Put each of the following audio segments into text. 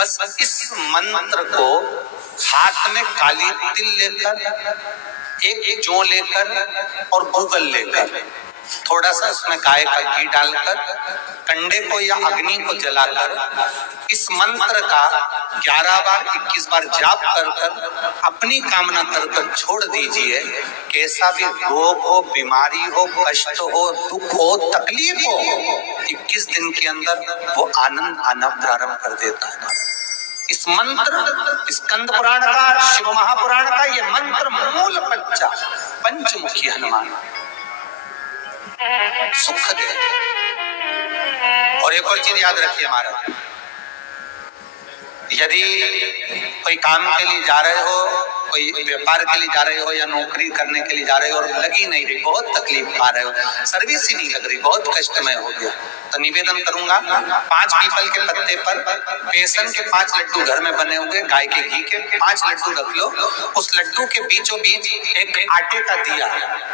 बस इस मंत्र को हाथ में काली तिल लेकर, एक जौ लेकर और गूगल लेकर, थोड़ा सा उसमें गाय का घी डालकर, कंडे को या अग्नि को जलाकर इस मंत्र का 11 बार 21 बार जाप कर कर अपनी कामना कर कर छोड़ दीजिए। कैसा भी रोग हो, बीमारी हो, कष्ट हो, दुख हो, तकलीफ हो, 21 दिन के अंदर वो आनंद आना प्रारंभ कर देता है। इस मंत्र, स्कंद पुराण का, शिव महापुराण का ये मंत्र मूल बच्चा पंचमुखी हनुमान सुख दे। और एक और चीज याद रखिए महाराज, यदि कोई काम के लिए जा रहे हो, कोई व्यापार के लिए जा रहे हो या नौकरी करने के लिए जा रहे हो और लगी नहीं रही, बहुत तकलीफ पा रहे हो, सर्विस ही नहीं लग रही, बहुत कष्टमय हो गया, तो निवेदन करूंगा 5 पीपल के पत्ते पर बेसन के 5 लड्डू घर में बने हुए, गाय के घी के 5 लड्डू रख लो, उस लड्डू के बीचों बीच एक आटे का दिया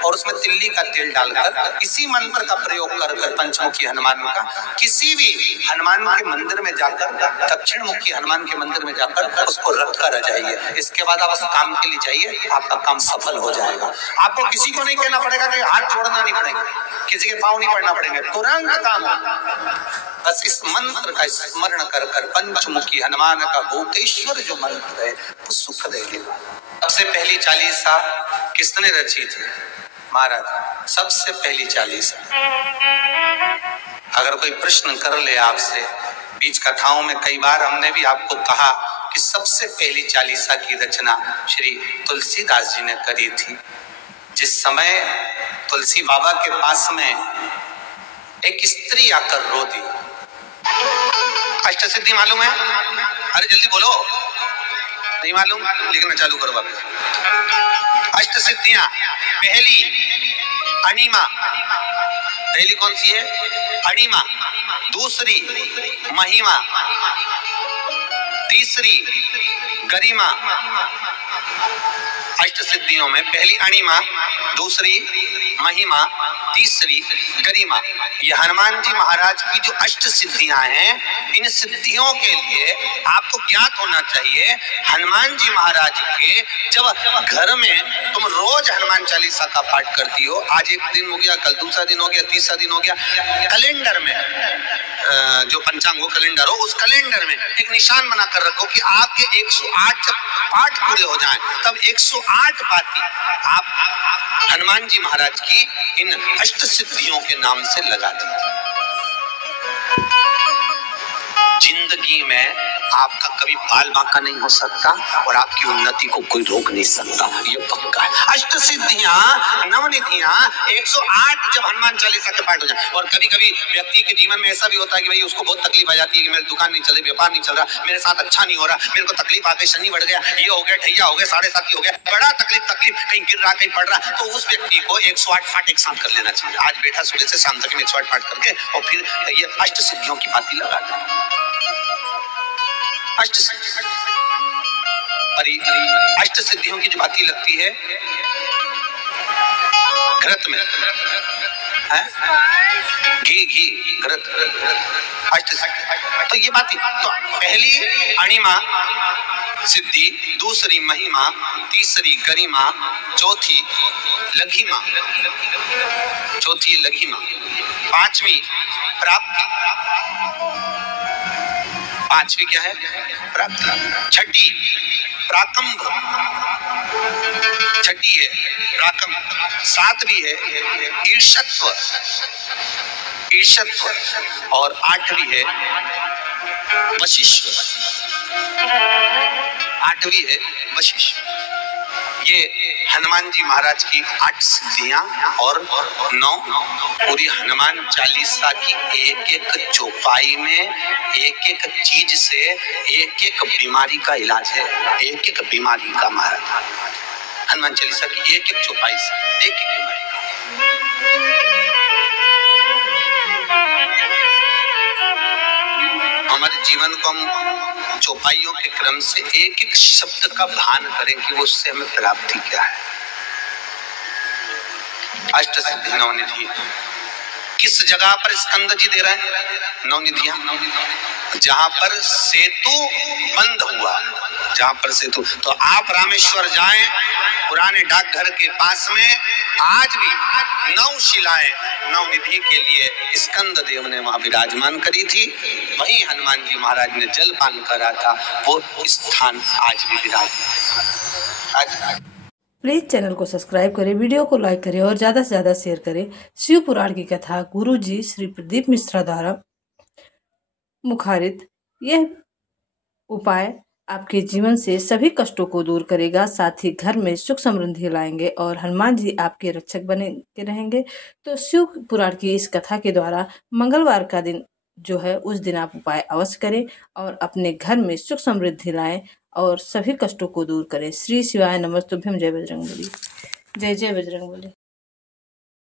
और उसमें तिल्ली का तेल डालकर इसी मंत्र का प्रयोग कर कर पंचमुखी हनुमान का किसी भी हनुमान के मंदिर में जाकर, दक्षिण मुखी हनुमान के मंदिर में जाकर उसको रख कर आ जाइए। इसके बाद आप उस काम के लिए जाइए, आपका काम सफल हो जाएगा। आपको किसी को नहीं कहना पड़ेगा, कि हाथ जोड़ना नहीं पड़ेगा, किसी के पाँव नहीं पड़ना पड़ेंगे, तुरंत काम। बस इस मंत्र का स्मरण कर कर पंचमुखी हनुमान का भूतेश्वर जो मंत्र है वो सुख देगा। सबसे पहली चालीसा किसने रची थी? महाराज, सबसे पहली चालीसा। अगर कोई प्रश्न कर ले आपसे, बीच कथाओं में कई बार हमने भी आपको कहा कि सबसे पहली चालीसा की रचना श्री तुलसीदास जी ने करी थी। जिस समय तुलसी बाबा के पास में एक स्त्री आकर रो दी। अष्टसिद्धि मालूम है? अरे जल्दी बोलो, नहीं मालूम? लिखना चालू करो वापस। अष्टसिद्धियां, पहली अणिमा, पहली कौन सी है? अणिमा। दूसरी महिमा, तीसरी गरिमा। अष्ट सिद्धियों में पहली अणिमा, दूसरी महिमा, तीसरी गरिमा। ये हनुमान जी महाराज की जो अष्ट सिद्धियां हैं, इन सिद्धियों के लिए आपको ज्ञात होना चाहिए, हनुमान जी महाराज के जब घर में तुम रोज हनुमान चालीसा का पाठ करती हो, आज एक दिन हो गया, कल दूसरा दिन हो गया, तीसरा दिन हो गया, कैलेंडर में जो पंचांगो कैलेंडर हो, उस कैलेंडर में एक निशान बना कर रखो कि आपके 108 जब पाठ पूरे हो जाएं, तब 108 पाती आप हनुमान जी महाराज की इन अष्ट सिद्धियों के नाम से लगा दीजिए। जिंदगी में आपका कभी बाल बांका नहीं हो सकता और आपकी उन्नति को कोई रोक नहीं सकता, ये पक्का है। अष्ट सिद्धियां, नवनिधियां, 108 जब हनुमान चालीसा के पाठ हो जाए। और कभी कभी व्यक्ति के जीवन में ऐसा भी होता है कि भाई उसको बहुत तकलीफ आ जाती है कि मेरी दुकान नहीं चल रही, व्यापार नहीं चल रहा, मेरे साथ अच्छा नहीं हो रहा, मेरे को तकलीफ आ गई, शनि बढ़ गया, ये हो गया, ढैया हो गया, 7.5 हो गया, बड़ा तकलीफ, कहीं गिर रहा, कहीं पड़ रहा, तो उस व्यक्ति को 108 पाठ एक साथ कर लेना चाहिए। आज बैठा सुबह से शाम तक 108 पाठ करके और फिर ये अष्ट सिद्धियों की बाती लगा दें। अष्ट सिद्धियों की जो बाती लगती है घृत में, घी घृत, अष्ट सिद्धि। तो ये बाती, तो पहली अणिमा सिद्धि, दूसरी महिमा, तीसरी गरिमा, चौथी लघिमा, पांचवी प्राप्ति, पांचवी क्या है? प्राप्ति। छठी प्राकंभ, छठी है प्राकंभ। सातवीं है ईर्षत्व और आठवीं है वशिष्ठ, आठवीं है वशिष्ठ। ये हनुमान जी महाराज की 8 सिद्धियां और 9 पूरी हनुमान चालीसा की एक एक चौपाई में एक एक चीज से एक एक बीमारी का इलाज है, एक एक बीमारी का महाराज हनुमान चालीसा की एक एक चौपाई से एक एक बीमारी। हमारे जीवन को हम चौपाइयों के क्रम से एक एक शब्द का भान करें कि वो उससे हमें प्राप्ति क्या है। अष्ट सिद्धि नवनिधि किस जगह पर स्कंद जी दे रहे हैं? नवनिधियां। जहां पर सेतु बंद हुआ, जहां पर सेतु, तो आप रामेश्वर जाएं, पुराने डाकघर के पास में आज भी 9 शिलाएं नवनिधि के लिए स्कंद देव ने वहां विराजमान करी थी। वहीं हनुमान जी महाराज ने जलपान करा था, वो स्थान आज भी विराजमान। प्लीज चैनल को सब्सक्राइब करें, वीडियो को लाइक करें और ज्यादा से ज्यादा शेयर करें। शिव पुराण की कथा गुरु जी श्री प्रदीप मिश्रा द्वारा मुखारित यह उपाय आपके जीवन से सभी कष्टों को दूर करेगा, साथ ही घर में सुख समृद्धि लाएंगे और हनुमान जी आपके रक्षक बने के रहेंगे। तो शिव पुराण की इस कथा के द्वारा मंगलवार का दिन जो है उस दिन आप उपाय अवश्य करें और अपने घर में सुख समृद्धि लाएं और सभी कष्टों को दूर करें। श्री शिवाय नमस्तुभ्यम। जय बजरंगबली। जय जय बजरंगबली।